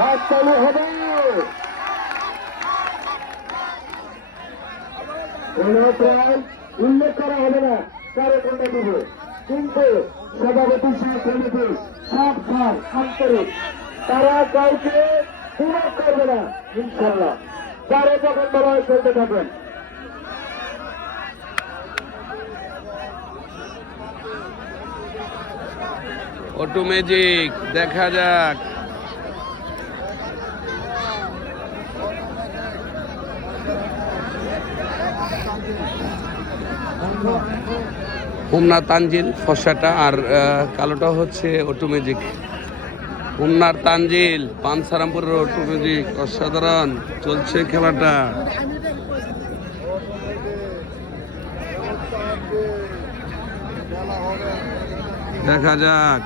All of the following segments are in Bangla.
হাত চালু হবে। উল্লেখ করা হবে না কারও কোনটা কিন্তু সভাপতি সব আন্তরিক। তারা কাউকে করবে না ইনশাল্লাহ তারা যখন লড়াই করতে থাকেন অটো ম্যাজিক দেখা যাক। হোমনা তানজিল ফসাটা আর কালোটা হচ্ছে অটো ম্যাজিক তানজিল, পানসারামপুরের অটো ম্যাজিক অসাধারণ, চলছে খেলাটা। দেখা যাক।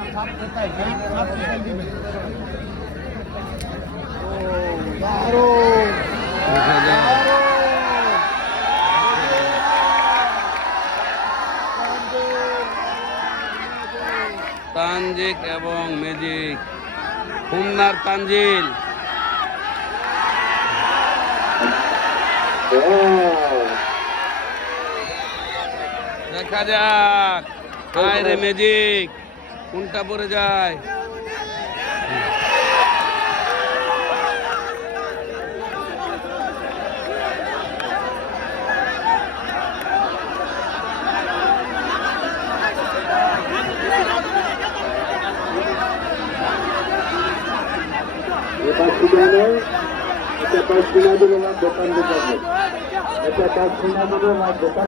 তানজিক এবং ম্যাজিক হুমনার তানজিল। দেখা যাক। হায় রে ম্যাজিক কোনটা পড়ে যায়? এটা পাঁচ দিন আগে আমার দোকান দোকান এটা পাঁচ কিনা দিলে আমার দোকান